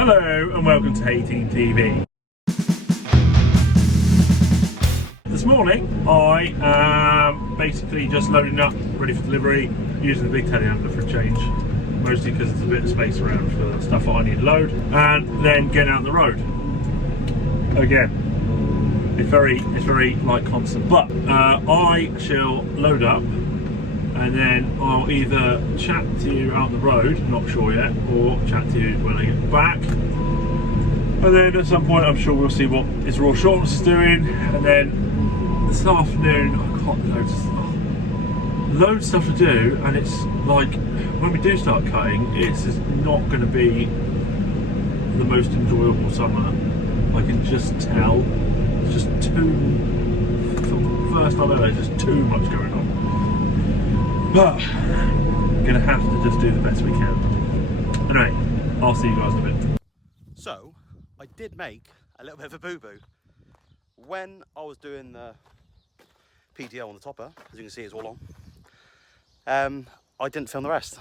Hello and welcome to Thehayteamtv. This morning I am basically just loading up, ready for delivery, using the big telehandler for a change. Mostly because there's a bit of space around for stuff that I need to load, and then getting out on the road. Again, it's very like constant. But I shall load up, and then I'll either chat to you out the road, not sure yet, or chat to you when I get back. And then at some point I'm sure we'll see what Israel Shortness is doing, and then this afternoon I've got loads of stuff to do, and it's like when we do start cutting, it's just not going to be the most enjoyable summer. I can just tell. It's just too, for the first time ever, there's just too much going on. But I'm gonna have to just do the best we can. Anyway, I'll see you guys in a bit. So, I did make a little bit of a boo-boo. When I was doing the PTO on the topper, as you can see it's all on, I didn't film the rest.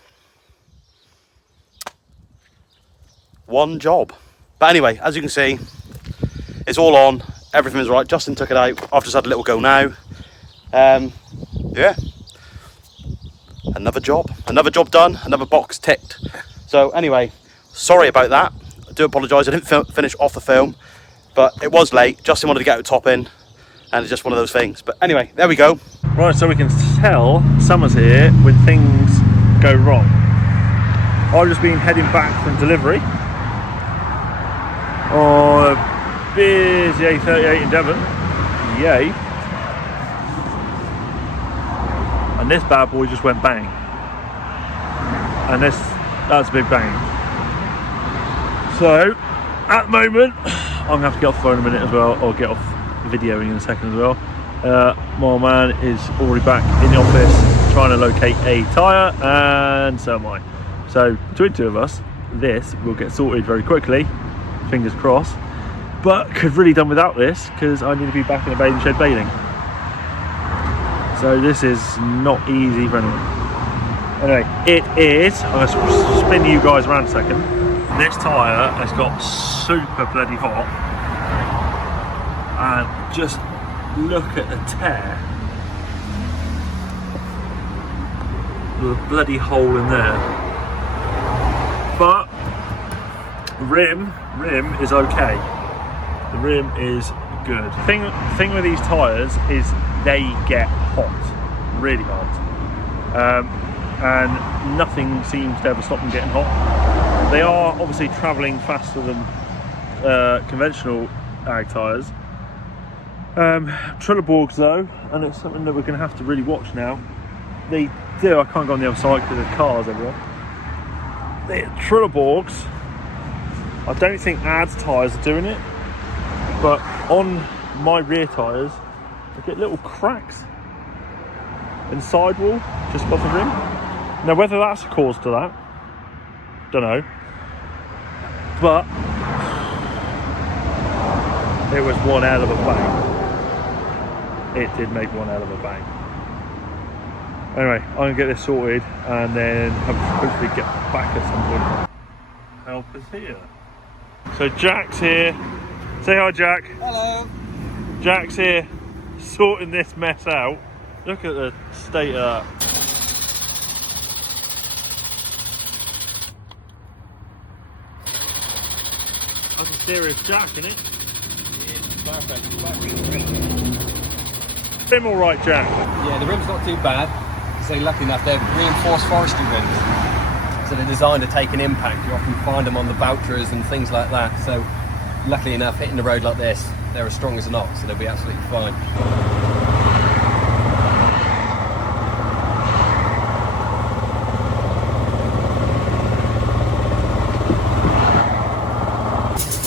One job. But anyway, as you can see, it's all on, everything is right. Justin took it out, I've just had a little go now. Yeah. Another job done, another box ticked. So anyway, sorry about that. I do apologise, I didn't finish off the film, but it was late. Justin wanted to get out top in, and it's just one of those things. But anyway, there we go. Right, so we can tell summer's here when things go wrong. I've just been heading back from delivery on a busy A38 in Devon. Yay. And this bad boy just went bang. And that's a big bang. So, at the moment, I'm going to have to get off the phone in a minute as well, or get off videoing in a second as well. My man is already back in the office trying to locate a tyre, and so am I. So, between the two of us, this will get sorted very quickly, fingers crossed. But could really done without this, because I need to be back in a bathing shed baling. So this is not easy for anyone. Anyway, it is, I'm going to spin you guys around a second. This tyre has got super bloody hot. And just look at the tear. The bloody hole in there. But rim is okay. The rim is good. Thing with these tyres is they get hot, really hot, and nothing seems to ever stop them getting hot. They are obviously travelling faster than conventional ag tyres. Trelleborgs though, and it's something that we're going to have to really watch now. They do, I can't go on the other side because there's cars everywhere. The Trelleborgs, I don't think Ad's tyres are doing it, but on my rear tyres, I get little cracks in the sidewall just above the rim. Now whether that's a cause to that, don't know, but it was one hell of a bang. It did make one hell of a bang. Anyway, I'm gonna get this sorted and then hopefully get back at some point. Help is here. So Jack's here. Say hi, Jack. Hello. Jack's here, sorting this mess out. Look at the state of that. That's a serious Jack, isn't it? Yeah, perfect. Rim all right, Jack? Yeah, the rim's not too bad. So lucky enough, they're reinforced forestry rims. So they're designed to take an impact. You often find them on the Valtras and things like that. So luckily enough, hitting the road like this, they're as strong as an ox, so they'll be absolutely fine.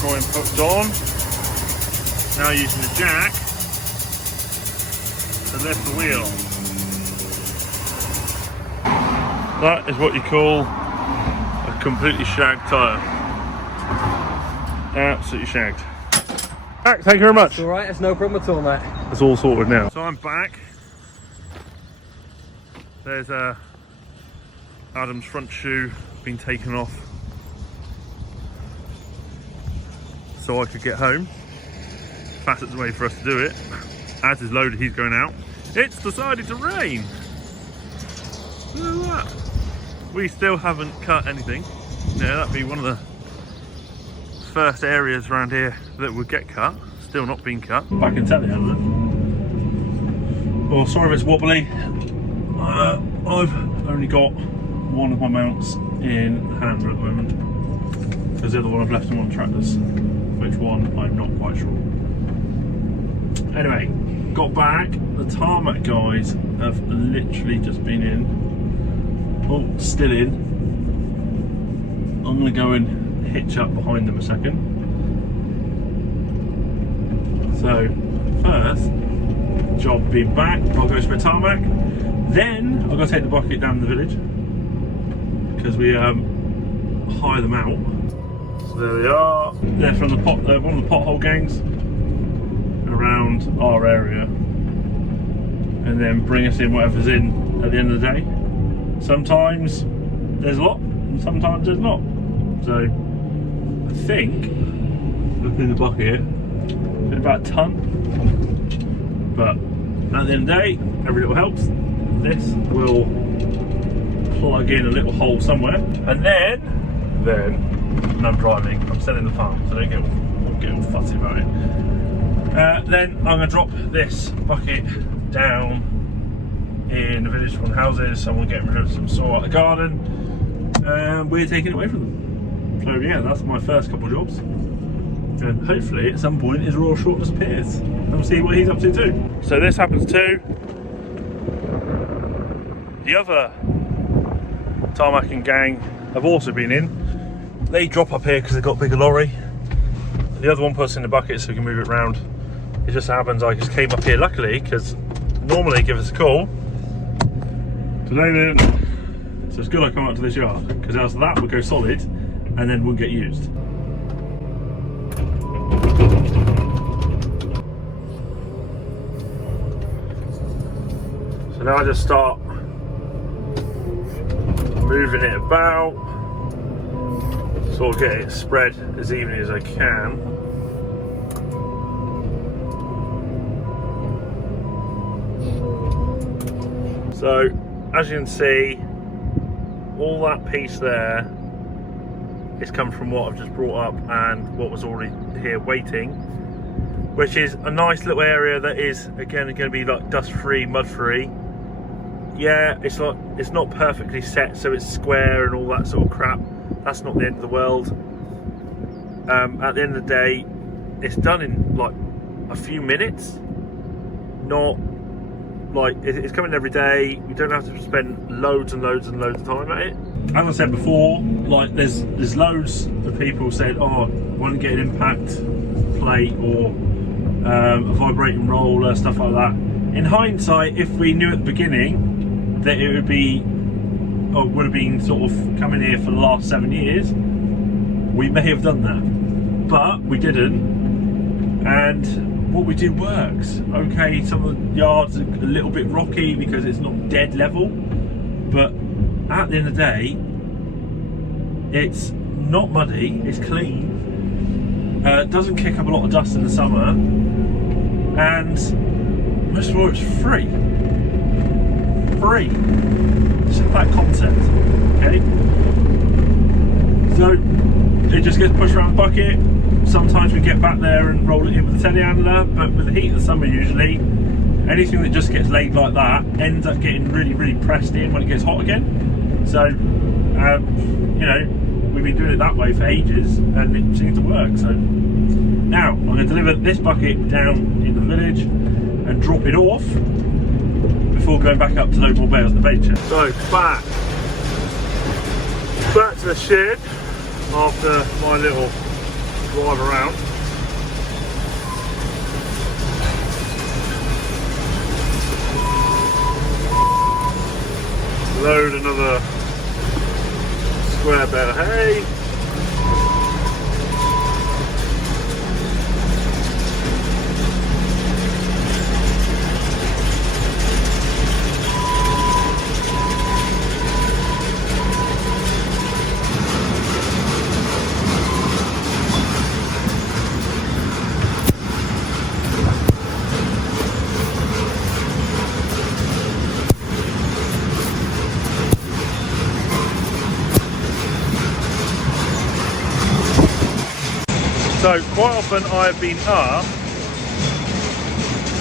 Groin hooked on. Now using the jack to lift the wheel. That is what you call a completely shagged tyre. Absolutely shagged. Jack, thank you very much. It's alright, it's no problem at all, mate. It's all sorted now. So I'm back. There's Adam's front shoe been taken off. so I could get home. Fastest way for us to do it. As is loaded, he's going out. It's decided to rain. Look at that. We still haven't cut anything. Yeah, that'd be one of the first areas around here that would get cut. Still not been cut. Back in telehandler. Well, sorry if it's wobbly. I've only got one of my mounts in handler at the moment, because the other one I've left them on tractors. Which one, I'm not quite sure. Anyway, got back. The tarmac guys have literally just been in. Oh, still in. I'm going to go and hitch up behind them a second. So, first job being back, I'll go spray tarmac. Then I've got to take the bucket down the village, because we hire them out. So there they are. They're from the one of the pothole gangs around our area, and then bring us in whatever's in at the end of the day. Sometimes there's a lot, and sometimes there's not. So I think, looking in the bucket here, it's about a ton. But at the end of the day, every little helps. This will plug in a little hole somewhere, and then when I'm driving, I'm selling the farm, so don't get all fussy about it. Then I'm going to drop this bucket down in the village from the houses. Someone getting rid of some soil out the garden, and we're taking it away from them. So yeah, that's my first couple of jobs, and hopefully at some point his royal short disappears and we'll see what he's up to too. So this happens too. The other tarmac and gang have also been in. They drop up here because they've got a bigger lorry. The other one puts in the bucket so we can move it round. It just happens I just came up here luckily, because normally they give us a call. Today they didn't. So it's good I come out to this yard, because else that would go solid and then wouldn't get used. So now I just start moving it about, sort of get it spread as evenly as I can. So as you can see, all that piece there is come from what I've just brought up and what was already here waiting, which is a nice little area that is again going to be like dust free, mud free. Yeah, it's not perfectly set so it's square and all that sort of crap. That's not the end of the world. At the end of the day, it's done in like a few minutes. Not like it's coming every day. We don't have to spend loads and loads and loads of time at it. As I said before, like there's loads of people said, oh, why don't you get an impact plate or a vibrating roller, stuff like that. In hindsight, if we knew at the beginning that it would be, or would have been sort of coming here for the last 7 years, we may have done that, but we didn't. And what we do works. Okay, some of the yards are a little bit rocky because it's not dead level, but at the end of the day, it's not muddy, it's clean, doesn't kick up a lot of dust in the summer, and most of all, it's free. Just that concept, okay? So it just gets pushed around the bucket. Sometimes we get back there and roll it in with the telehandler, but with the heat of the summer usually, anything that just gets laid like that ends up getting really, really pressed in when it gets hot again. So, you know, we've been doing it that way for ages and it seems to work. So now I'm going to deliver this bucket down in the village and drop it off before going back up to load more bales in the bait shed. So back to the shed after my little drive around. Load another square bale of hay. So quite often I've been asked,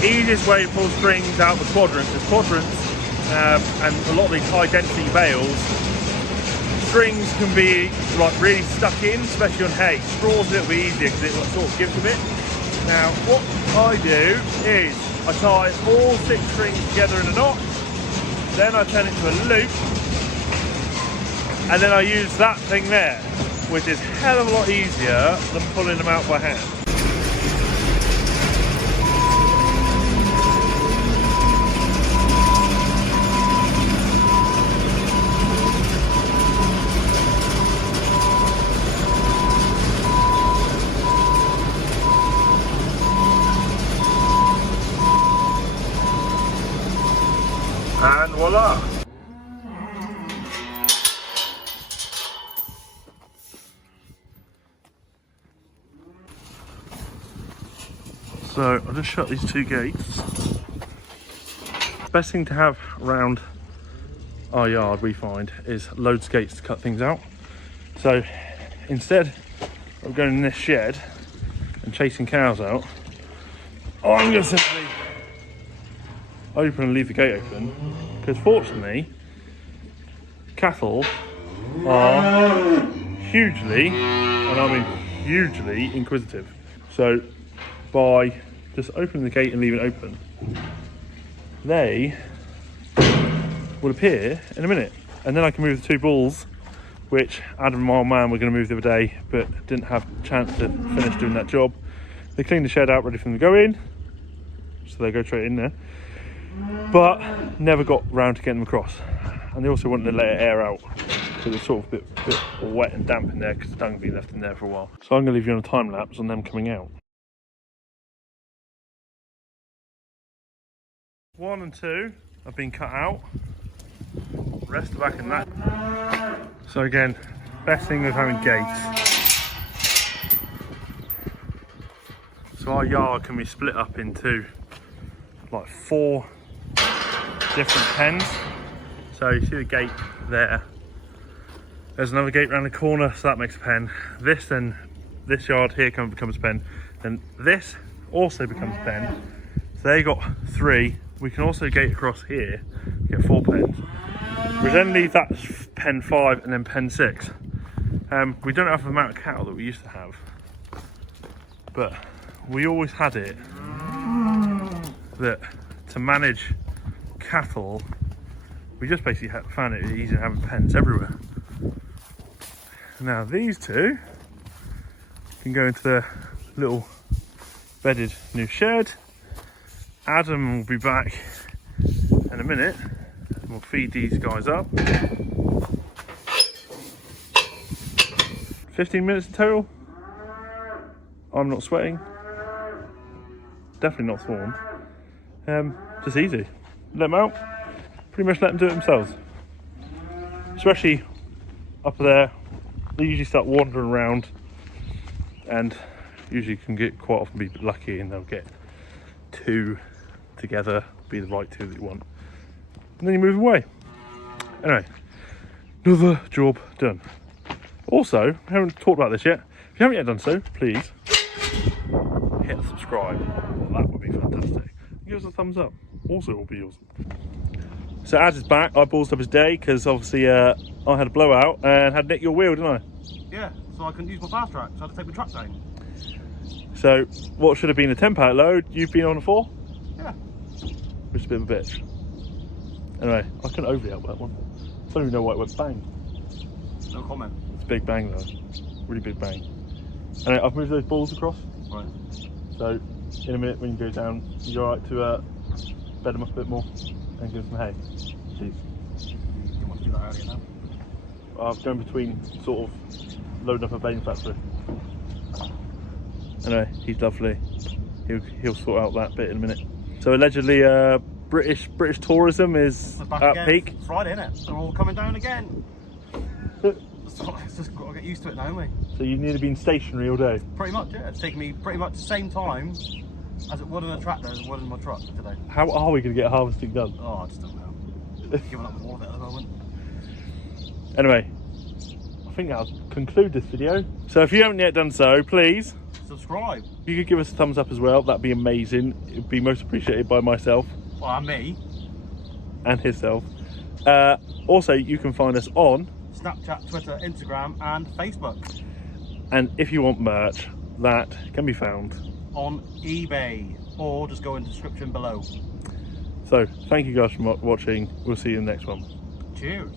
easiest way to pull strings out with quadrants is quadrants, and a lot of these high density bales, strings can be like really stuck in, especially on hay. Straw's a little bit easier because it sort of gives a bit. Now what I do is I tie all 6 strings together in a knot, then I turn it to a loop, and then I use that thing there, which is a hell of a lot easier than pulling them out by hand. And voila! So I'll just shut these 2 gates. Best thing to have around our yard, we find, is loads of gates to cut things out. So instead of going in this shed and chasing cows out, I'm going to simply open and leave the gate open, because fortunately cattle are hugely, and I mean hugely, inquisitive. So by just opening the gate and leaving it open, they will appear in a minute, and then I can move the 2 bulls, which Adam and my old man were going to move the other day but didn't have a chance to finish doing that job. They cleaned the shed out ready for them to go in, so they go straight in there, but never got round to getting them across. And they also wanted to let it air out, so it's sort of a bit wet and damp in there because the dung had been left in there for a while. So I'm going to leave you on a time lapse on them coming out. 1 and 2 have been cut out, rest are back in that. So again, best thing with having gates. So our yard can be split up into like 4 different pens. So you see the gate there, there's another gate around the corner, so that makes a pen. This yard here becomes a pen, and this also becomes a pen. So they got 3. We can also gate across here, get 4 pens. We then leave that pen 5 and then pen 6. We don't have the amount of cattle that we used to have, but we always had it that to manage cattle, we just basically found it easier having pens everywhere. Now these 2 can go into the little bedded new shed. Adam will be back in a minute and we'll feed these guys up. 15 minutes in total. I'm not sweating, definitely not swarmed. Just easy, let them out, pretty much let them do it themselves. Especially up there, they usually start wandering around, and usually can get quite often be lucky and they'll get 2 together, be the right 2 that you want, and then you move away. Anyway, another job done. Also, I haven't talked about this yet. If you haven't yet done so, please hit subscribe. That would be fantastic. Give us a thumbs up. Also, it will be awesome. So Az is back. I ballsed up his day because obviously I had a blowout and had nicked your wheel, didn't I? Yeah, so I couldn't use my fast track, so I had to take my truck down. So what should have been a 10-pallet load, you've been on a 4? Yeah. Which is a bit of a bitch. Anyway, I couldn't overly help that one. I don't even know why it went bang. No comment. It's a big bang though. Really big bang. Anyway, I've moved those balls across. Right. So in a minute when you go down, you're alright to bed them up a bit more and give them some hay. Jeez. You want to do that earlier now? I'm going between sort of loading up a baling factory. Anyway, he's lovely. He'll sort out that bit in a minute. So allegedly British tourism is at peak. It's Friday, isn't it? They're all coming down again. It's just got to get used to it now, haven't we? So you've nearly been stationary all day? Pretty much, yeah. It's taken me pretty much the same time as it would in a tractor as it would in my truck today. How are we going to get harvesting done? Oh, I just don't know. Giving up all of it at the moment. Anyway, I think I'll conclude this video. So if you haven't yet done so, please subscribe. If you could give us a thumbs up as well, that'd be amazing. It'd be most appreciated by myself. Well, and me. And himself. Also, you can find us on Snapchat, Twitter, Instagram, and Facebook. And if you want merch, that can be found on eBay, or just go in the description below. So, thank you guys for watching. We'll see you in the next one. Cheers.